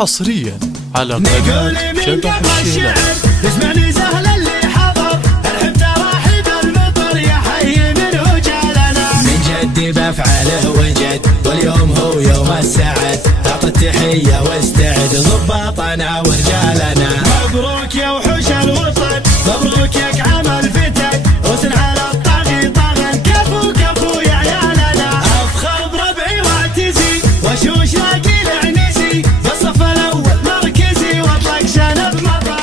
حصريا على قناة شبح الشيلات. اسمعني سهل اللي حضر الحب تراحب المطر يا حي من رجالنا، من جدي بفعله وجد واليوم هو يوم السعد، اعطي التحية واستعد ضباطنا ورجالنا. مبروك يا وحوش الوطن، مبروك يا عمل فتك وسن على الطاغي طاغن، كفو كفو يا عيالنا. افخر بربعي واعتزي وشوش لاقي العنسي، بالصف الاول مركزي واطلق شنب مطر.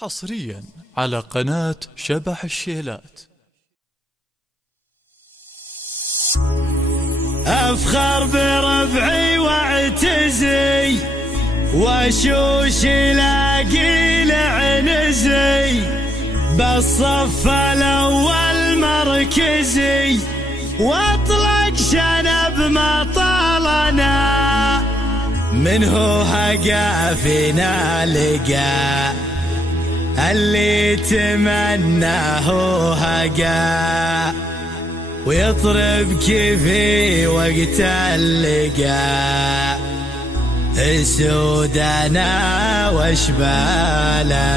حصريا على قناة شبح الشيلات. افخر بربعي واعتزي وشوش لاقي العنزي، بالصف الاول مركزي واطلق شنب مطالنا، منه هقا فينا لقى اللي تمناه هقا، ويطرب كيفي وقت اللقا، سودنا واشبالنا.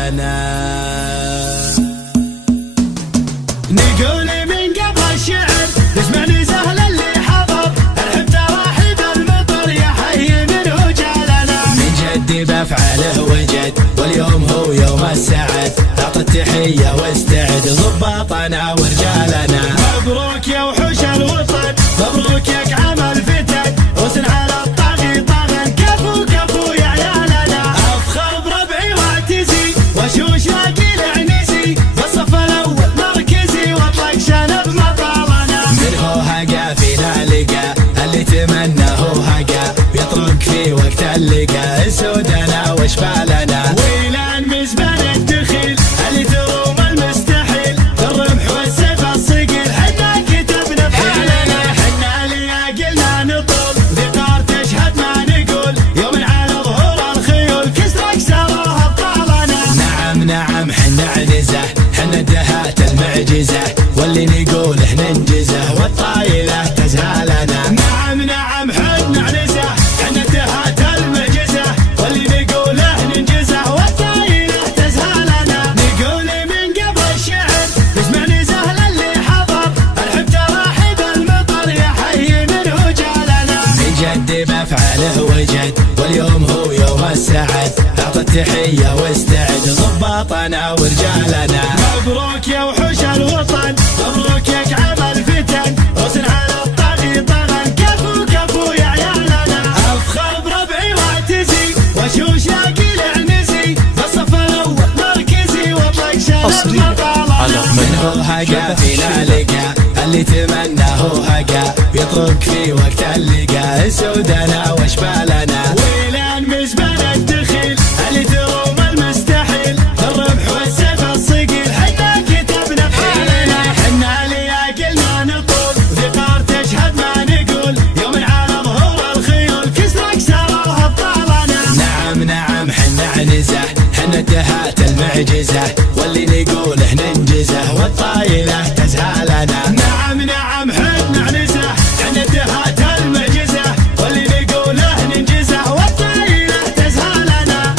نقول من قبل الشعر اسمعني سهل اللي حضر الحب تراحب المطر يا حي من رجالنا، من جدي بفعله وجد واليوم هو يوم السعد، اعطي التحية واستعد ضباطنا ورجالنا. مبروك يا وحوش الوطن، مبروك يا عمل فتك وسن على الطاغي طاغن، كفو كفو يا عيالنا. افخر بربعي واعتزي وشوش لاقي العنسي، بالصف الاول مركزي واطلق شنب مطالنا، منه هقا فينا لقى اللي تمناه هقا، ويطرق في وقت اللقا، سودنا واشبالنا. ويلان مزبان الدخيل اللي تروم المستحيل، الرمح والسيف الصقيل حنا كتبنا بحالنا، حنا اللي قلنا نطول ذكار تشهد ما نقول، يوم على ظهور الخيول كسر اكسرها ابطالنا. نعم نعم حنا عنزه، حنا الدهات المعجزه، واللي نقوله ننجزه والطايله تزهالنا. نعم نعم حنا عنزه، حنا الدهات المعجزه، واللي نقوله ننجزه والطايله تزهالنا. نقول من قبل الشعر اسمعني سهل اللي حضر الحب تراحب المطر يا حي من رجالنا، من جدي بفعله وجد واليوم هو يوم السعد، اعطي التحية واستعد ضباطنا ورجالنا. مبروك يا وحوش الوطن، مبروك يا عمل فتن وسن على الطاغي طغن، كفو كفو يا عيالنا. افخر بربعي واعتزي وشوش لاقي العنزي، بالصف الاول مركزي واطلق شنب مطالنا، منه هقا فينا لقى اللي تمناه هقا، ويطرق في وقت اللقا، سودنا واشبالنا. ويلان مزبان الدخيل اللي تروم المستحيل، الرمح والسيف الصقيل حنا كتبنا بحالنا، حنا اللي قلنا نطول ذكار تشهد ما نقول، يوم على ظهور الخيول كسر اكسرها ابطالنا. نعم نعم حنا عنزه، حنا الدهات المعجزه، واللي نقوله ننجزه والطايله تزهالنا. نعم نعم حنا عنزه، حنا الدهات المعجزه، واللي نقوله ننجزه والطايله تزهالنا.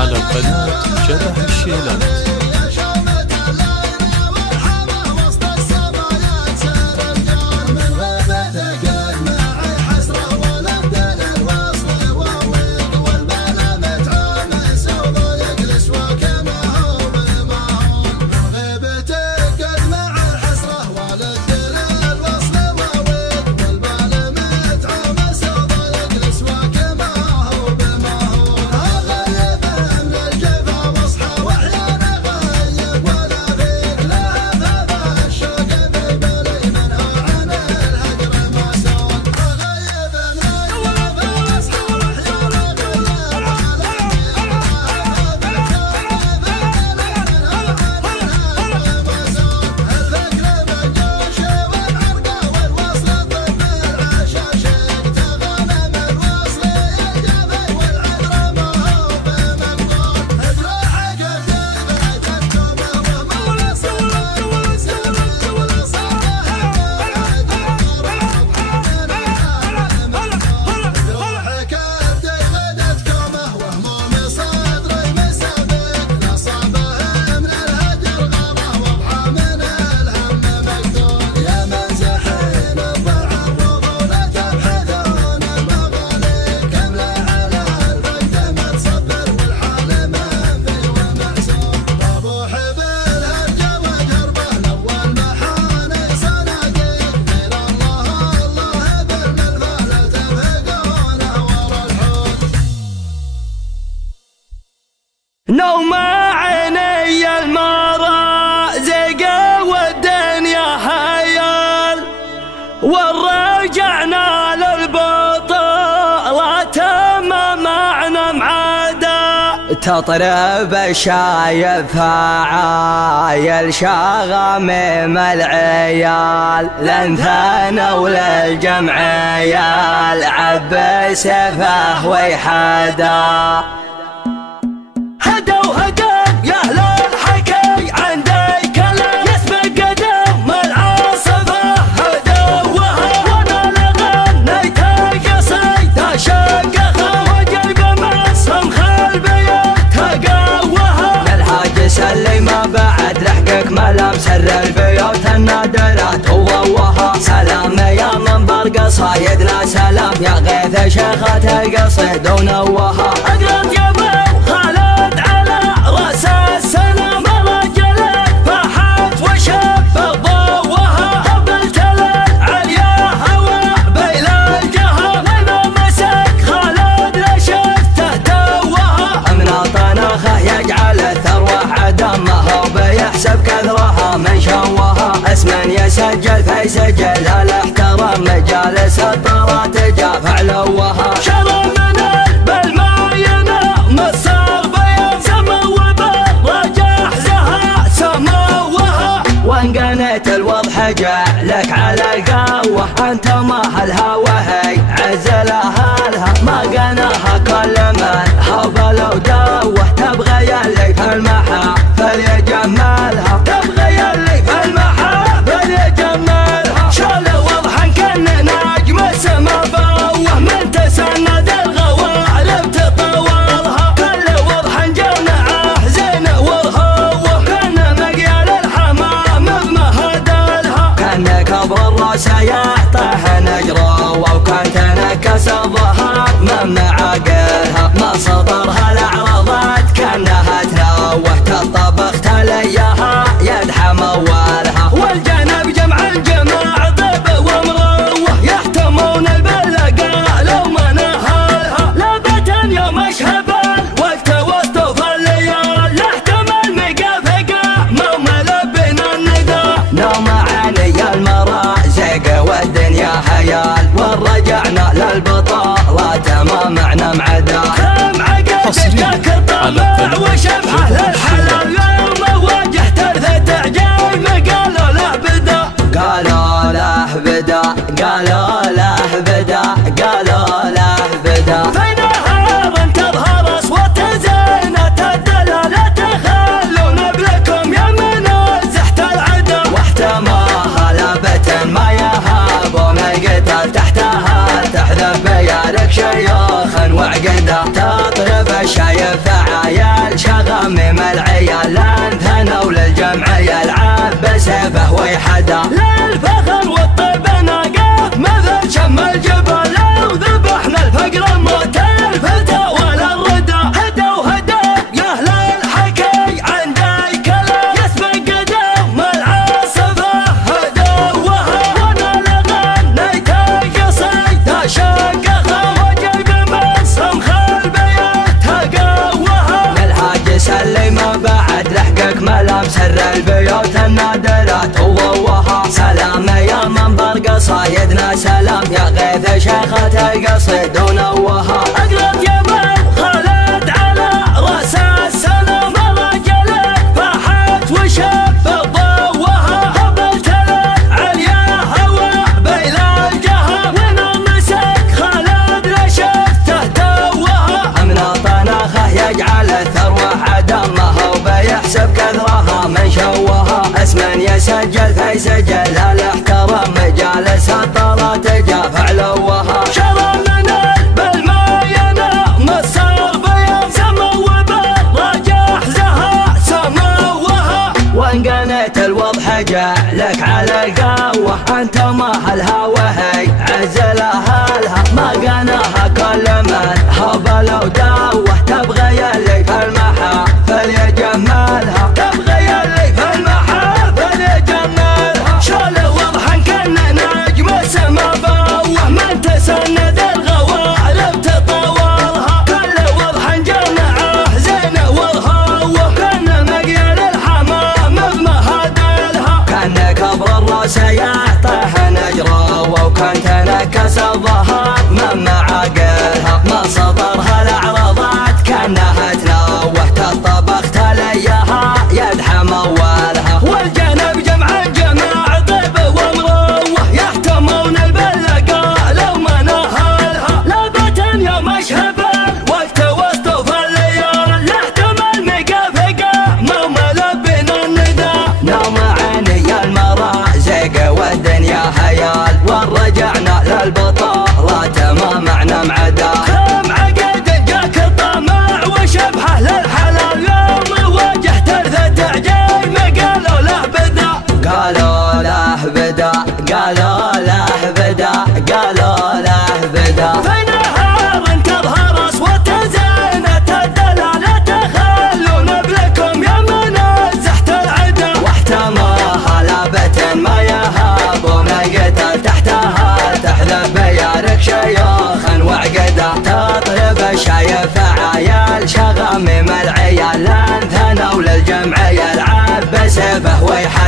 على قناة شبح الشيلات. نوم عيني المرازق والدنيا حيال، ورجعنا للبطولة ما معنا معدا. تطرب شايف عايل شغمم العيال، لنثنا وللجمعيال عب سفه ويحدا. ملام سر البيوت النادرات وضوها. سلام يا منبر قصايدنا سلام، يا غيث شيخات القصيد ونوها. اقرأت يا ابو خالد على راس السلام، رجلك فحت وشب ضوها. قبلت العليا هوى بين الجهر، لما مسك خالد لشفته توها. من طناخه يجعل الثروه عدمها، وبيحسب كثرها من شوها. اسما يسجل فيسجل الاحترام، مجالس الطرات جاف علوها. شرى من بالماينة مصر بيان، سمو بالرجاح زها سموها. وان قنيت الوضح جعلك على القوة، انت ما هالهوى عزلها لها. ما قناها كل من هبل ودوه، تبغى يلي في المحافل يجملها. تبغى يلي في المحافل يجملها. شال وضحا كان نجم السما بوه، من تسند الغوالب تطولها. كل وضحا جمعه زين ورهوه، كان مقيال الحمام بمهدلها. كان كبر الراس يعطيه نجروه، وكان تنكس الظهر من معاقلها. ما سطرها الاعراضات كانها تروه، تطبخ تليها يدحم اولها. والجنب جمع الجماع ضب ومروه، يحتمون البلقاء لو ما نهالها. لابد يوم اشهب الوقت وسط الليال، يحتمل مقافقه مو ملبنا النداء. نوم عيني المرازق والدنيا حيال، ورجعنا للبطولة ما معنا معدا. كم عقدك الطمع وشبحه للحلال، يوم واجهت ارثة عجايم قالوا له بدا. قالوا له بدا، قالوا له بدا، قالوا له بدا. في نهار تظهر اصوات زينة الدلالة، تخلون بلكم يا من زحت العدا. واحتمل الشايف عايل شغمم العيال لانثنوا للجمعية العاب بسيفه ويحدا للفخر والطيب ناقه مثل شم الجبل وذبحنا الفقر موت الفتى ولا الردى هدى وهدى يا اهل الحكي عندي كلام يسبق قدم العاصفه هدى وها وانا لغنيت قصيده شقخه وجيب مسهم خلبيات قوها الحاج سلم بعد لحقك ملام سر البيوت النادرات وضوها سلام يا منبر قصايدنا سلام يا غيث شيخة القصيد ونوها اقرب جبل خالد على راس السلام رجلك فاحت وشب ضوها هبلت عليا هوا بين الجهه ونمسك خالد لشفته دوها من طناخه يجعل الثروة عدمها وبيحسب كثرها من شوها اسما يسجل في سجل الاحترام مجالس الطلات جاف علوها شرى من بالماينة مصر بيان سمو وبالرجح زها سموها وان قنيت الوضح جعلك على القهوة انت ما هلها وهي عزلها لها ما قناها كل من هبل وداوه تبغى يلي في المحافل يجملها تبغى يلي في المحافل يجملها شال وضحا كنا نجم السما بوه من تسند الغوالب تطورها كل وضحا جمعه زين والهوه كان مقيل الحمام بمهادلها كان كبر الراس يعطيه نجره وكان تنكس الظهر من معاقلها ما سطرها الاعراضات كانها تنوه تطبخت ليها يدحم اولها والجنب جمع طيب ومروح يحتمون البلقاء لو ما نهالها لابة يوم اشهب الوقت وسط الليال يحتمل مقافقة مو ملبنا الندى نوم عيني المرازق والدنيا هيال ورجعنا للبطالات ما معنى معدا كم عقد جاك الطمع وشبحه للحلال يوم واجهت الثت عجيم قالوا له بدا قالوا له بدا قالوا له بدا قالوا له بدا في نهار تظهر اصوات زينة الدلالة تخلون بلكم يا منزحت العدا واحتماها لابة ما يهاب ومن قتل تحتها تحذف بيارك شيوخا وعقدا تطلب الشايف عايل شغمم العيال لانثنوا للجمعية العاب بسيفه ويحدا